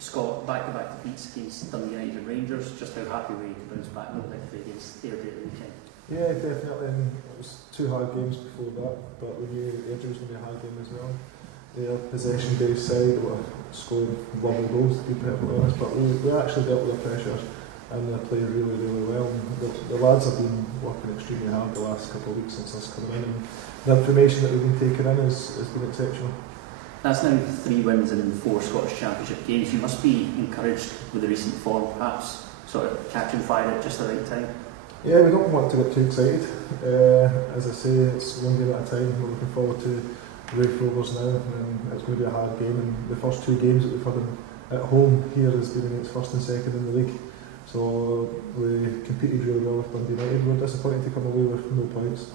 Scott, back-to-back defeats against Dundee United and Rangers. Just how happy were you to bounce back with victory against Airdrie at the weekend? Yeah, definitely. It was 2 hard games before that, but we knew Airdrie was going to be a hard game as well. Their possession-based side were scoring lovely goals, to be perfectly honest, but we actually dealt with the pressures and they played really, really well. The lads have been working extremely hard the last couple of weeks since us coming in, and the information that we've been taking in has been exceptional. That's now 3 wins in 4 Scottish Championship games. You must be encouraged with the recent form, perhaps sort of catching fire at just the right time. Yeah, we don't want to get too excited. As I say, it's one game at a time. We're looking forward to Raith Rovers now, and it's going to be a hard game. And the first 2 games that we've had at home here has been against first and second in the league. So we competed really well with Dundee United. We're disappointed to come away with no points,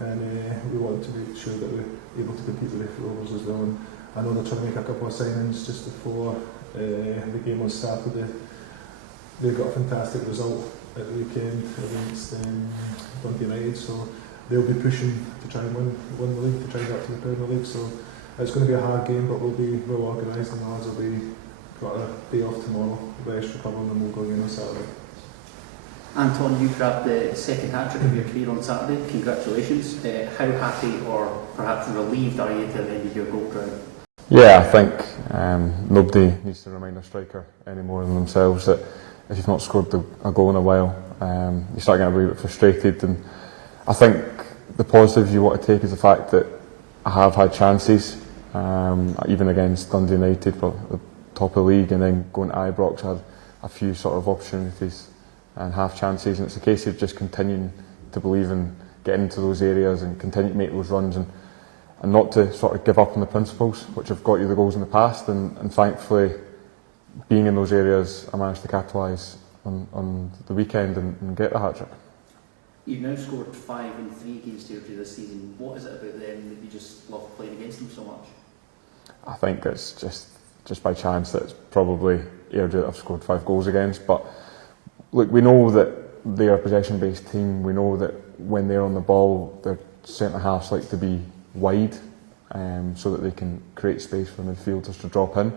and we wanted to make sure that we're able to compete with Raith Rovers as well. And I know they're trying to make a couple of signings just before the game on Saturday. They got a fantastic result at the weekend against Dundee United, so they'll be pushing to try and win the league, to try and get to the Premier League. So it's going to be a hard game, but we'll be well organised, and the lads will be got a day off tomorrow, rest, recover, and then we'll go again on Saturday. Anton, you grabbed the second hat-trick of your career on Saturday. Congratulations. How happy or perhaps relieved are you to have ended your goal drought? Yeah, I think nobody needs to remind a striker any more than themselves that if you've not scored a goal in a while, you start getting a wee bit frustrated. And I think the positive you want to take is the fact that I have had chances, even against Dundee United for the top of the league, and then going to Ibrox, I had a few sort of opportunities and half chances, and it's a case of just continuing to believe in getting into those areas and continue to make those runs, and not to sort of give up on the principles which have got you the goals in the past. And thankfully, being in those areas, I managed to capitalise on the weekend and get the hat-trick. You've now scored 5 and 3 against Airdrie this season. What is it about them that you just love playing against them so much? I think it's just by chance that it's probably Airdrie that I've scored 5 goals against. But look, we know that they're a possession-based team. We know that when they're on the ball, their centre-halves like to be wide, so that they can create space for midfielders to drop in.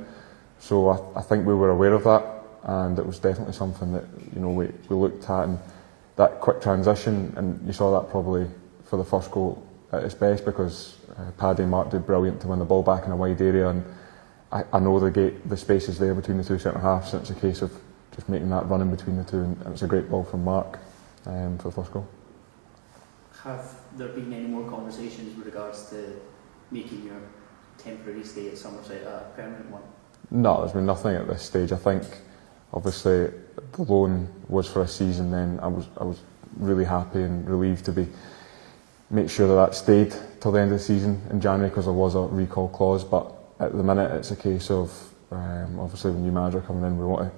So I think we were aware of that, and it was definitely something that we looked at, and that quick transition, and you saw that probably for the first goal at its best, because Paddy and Mark did brilliant to win the ball back in a wide area, and I know the space is there between the 2 centre halves, and it's a case of just making that run in between the 2, and it's a great ball from Mark for the first goal. Have there been any more conversations with regards to making your temporary stay at Somerset a permanent one? No, there's been nothing at this stage. I think obviously the loan was for a season then. I was really happy and relieved to make sure that stayed till the end of the season in January, because there was a recall clause. But at the minute it's a case of obviously with new manager coming in, we want to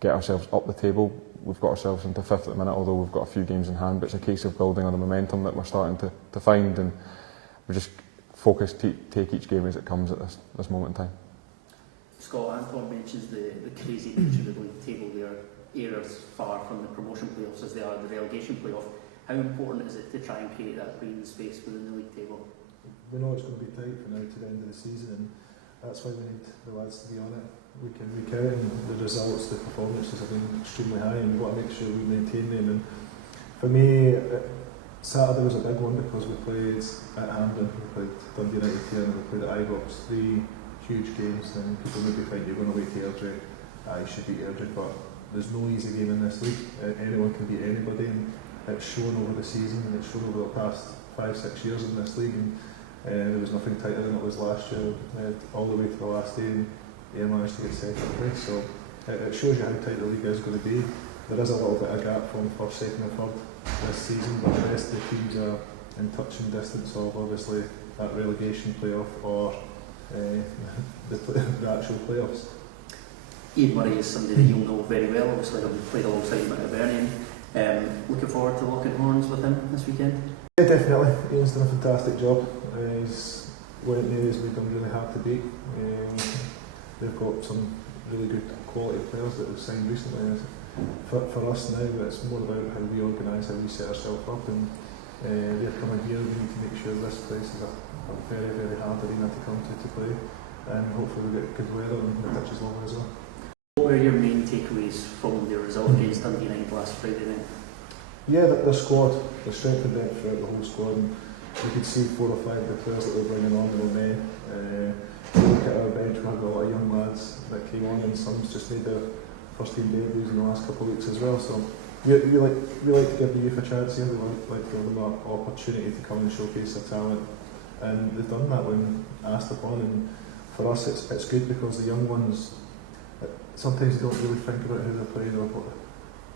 get ourselves up the table. We've got ourselves into 5th at the minute, although we've got a few games in hand, but it's a case of building on the momentum that we're starting to find, and we just focus, take each game as it comes at this moment in time. Scott, Anton mentions the crazy nature of the league table there. Ayr as far from the promotion playoffs as they are the relegation playoff. How important is it to try and create that breathing space within the league table? We know it's going to be tight from now to the end of the season, and that's why we need the lads to be on it week in, week out, and the results, the performances have been extremely high, and we want to make sure we maintain them. And for me, Saturday was a big one because we played at Hampden, we played Dundee United here, and we played at Ibrox. 3 huge games, and people maybe think you're going to wait to Airdrie. You should beat Airdrie, but there's no easy game in this league. Anyone can beat anybody, and it's shown over the season, and it's shown over the past 5-6 years in this league. And there was nothing tighter than it was last year, all the way to the last day, and Ayr managed to get second place. So it shows you how tight the league is going to be. There is a little bit of gap from first, second and third this season, but the rest of the teams are in touching distance of obviously that relegation playoff or the actual playoffs. Ian Murray is somebody that you'll know very well, obviously having played alongside him at Hibernian. Looking forward to locking horns with him this weekend? Yeah, definitely. Ian's done a fantastic job. He's went in areas we've done really hard to beat. They've got some really good quality players that we've signed recently. For us now, it's more about how we organise, how we set ourselves up, and they're coming here. We need to make sure this place is a very, very hard arena to come to play, and hopefully we get good weather and the pitch is lovely as well. What were your main takeaways from the result against Dundee United last Friday night? Yeah, their squad, the strength and depth throughout the whole squad, and you could see 4 or 5 of the players that they're bringing on, they were men. If you look at our bench, we had a lot of young lads that came on, and some's just made their first team debuts in the last couple of weeks as well. So we like to give the youth a chance here. We like to give them an opportunity to come and showcase their talent, and they've done that when asked upon. And for us, it's good because the young ones, sometimes they don't really think about who they're playing or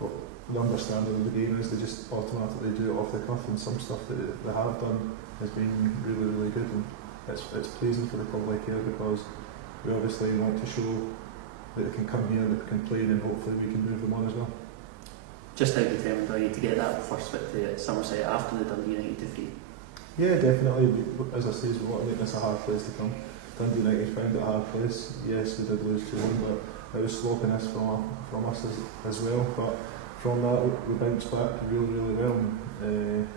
what the understanding of the game is. They just automatically do it off the cuff, and some stuff that they have done has been really, really good. And it's pleasing for the public here because we obviously want to show that they can come here, they can play, and hopefully we can move them on as well. Just how determined are you to get that first victory at Somerset after the Dundee United defeat? Yeah, definitely. As I say, we want to make this a hard place to come. Dundee United found it a hard place. Yes, we did lose 2-1, but it was sloppiness from us as well. But from that, we bounced back really, really well.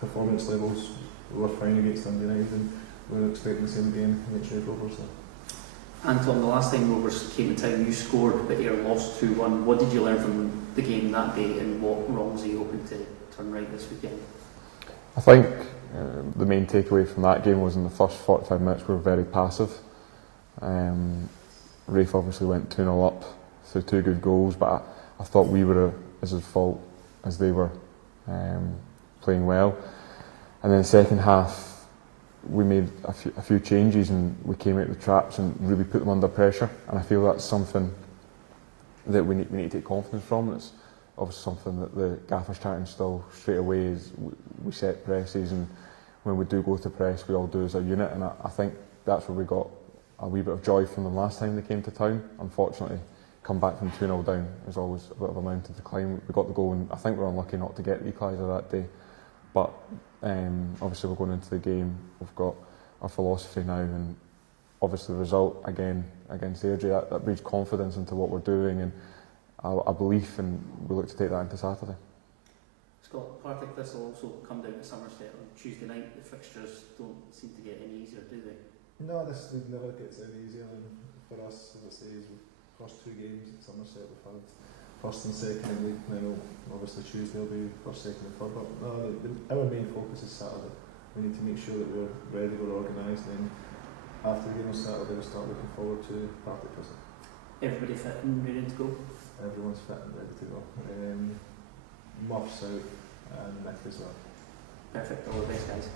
Performance levels were fine against Dundee United, and we were expecting the same again against Raith Rovers. So. Anton, the last time Rovers came to town, you scored, but you lost 2-1. What did you learn from the game that day, and what wrongs are you hoping to turn right this weekend? I think the main takeaway from that game was in the first 45 minutes we were very passive. Raith obviously went 2-0 up through 2 good goals, but I thought we were as at fault as they were playing well. And then second half we made a few changes and we came out of the traps and really put them under pressure, and I feel that's something that we need to take confidence from. It's obviously something that the gaffer's trying to instill straight away is we set presses, and when we do go to press we all do as a unit, and I think that's where we got a wee bit of joy from them last time they came to town. Unfortunately, come back from 2-0 down is always a bit of a mountain to climb. We got the goal and I think we're unlucky not to get the equaliser that day, but obviously we're going into the game, we've got our philosophy now, and obviously the result again against Airdrie, that breeds confidence into what we're doing and a belief, and we look to take that into Saturday. Scott, Partick this will also come down to Somerset on Tuesday night. The fixtures don't seem to get any easier, do they? No, this league never gets any easier, and for us, as I say, is first 2 games at Somerset we've had first and second in the league. Now obviously Tuesday will be first, second and third, but no, our main focus is Saturday. We need to make sure that we're ready, we're organised, and after the game on Saturday we'll start looking forward to Partick visit. Everybody fit and ready to go? Everyone's fit and ready to go. Muffs out and Nick as well. Perfect, all the best guys.